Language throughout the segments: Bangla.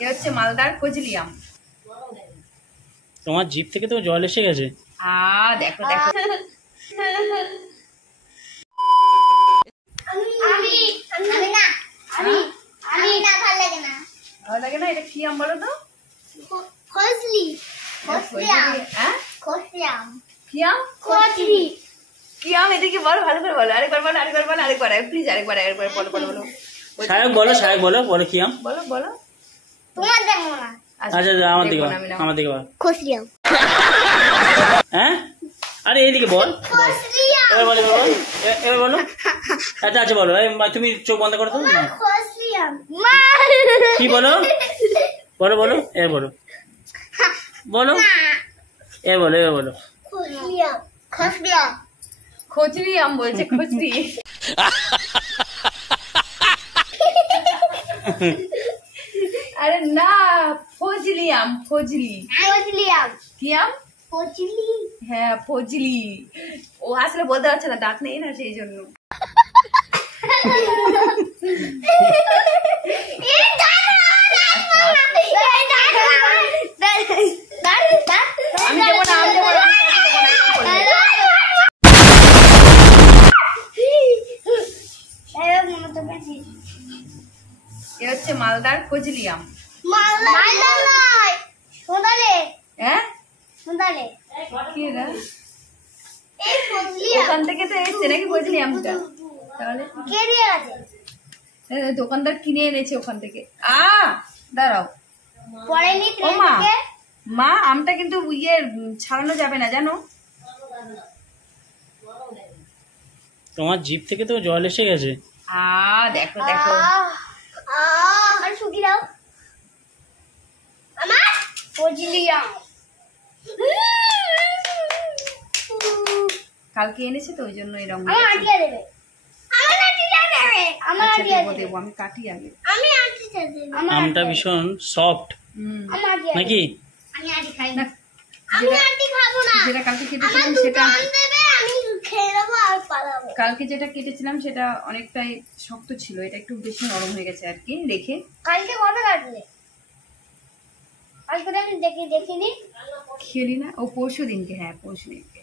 এ হচ্ছে মালদার ফজলি আম। তোমার জিভ থেকে তো জল এসে গেছে। দেখো দেখো। ভালো লাগে না? এটা কি আম বলো তো? ফজলি আম। কি আম? কি আম? এটা কি বলো, ভালো করে বলো। আরেকবার বলো, প্লিজ আরেকবার বলো। সায়ক বলো বলো কি আম বলো বলো। তোমার দেখো না। আচ্ছা আমার দিকে বল। খসলি আম। হ্যাঁ, আরে এইদিকে বল। এবার বলো। আচ্ছা বলো। তুমি চোখ বন্ধ করো তো না। খসলি আম। কি বলো? বলো এবার বলো। এবার বলো। খজলি আম বলছে, খজলি। আরে না, ফজলি আম। ফজলি কি আম? হ্যাঁ, ফজলি। ও আসলে বলতে পারছে না, দাঁত নেই না, সেই জন্য। আমি দেবো না। এ হচ্ছে মালদার ফজলি আম। হ্যাঁ, কি এটা? ওখান থেকে তো এসছে নাকি ফজলি আমটা? তাহলে দোকানদার কিনে এনেছে ওখান থেকে। দাঁড়াও। ও মা, আমটা কিন্তু ছাড়ানো যাবে না, জানো? তোমার জিভ থেকে তো জল এসে গেছে। দেখো দেখো। কালকে এনেছে তো, ওই জন্য এরকম। দেবো, আমি কাটি আগে। আমটা ভীষণ সফট নাকি? কালকে যেটা কেটেছিলাম সেটা অনেকটাই শক্ত ছিল, এটা একটু বেশি নরম হয়ে গেছে আর কি। রেখে কালকে কত কাটলে? কালকে দেখিনি। খেলি না? ও পরশু দিনকে। হ্যাঁ, পরশু দিনকে।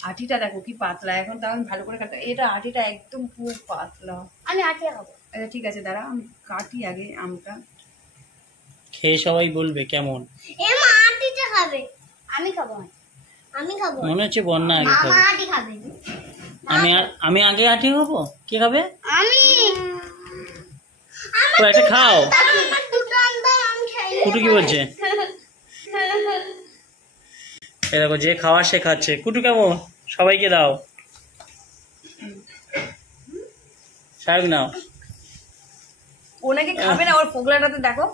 আটিটা দেখো কি পাতলা, এখন তাও ভালো করে কাটা। এটা আটিটা একদম পুরো পাতলা। আমি আটি খাবো। আচ্ছা ঠিক আছে, দাঁড়া আমি কাটি আগে আমটা। খেয়ে সবাই বলবে কেমন। আটিটা খাবে। আমি খাবো। মনে হচ্ছে বন্যা আগে খাবে। আটি খাবে। আমি আগে আটি খাবো। কে খাবে? আমি। তো একটা খাও। কুটু কি বলছে? এই দেখো, যে খাওয়া সে খাচ্ছে। কুটু কেমন? সবাইকে দাও। সাহেব নাও। ও নাকি খাবে না, ওর পোগলাটাতে দেখো।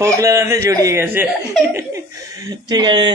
পোগলাটাতে জড়িয়ে গেছে। ঠিক আছে।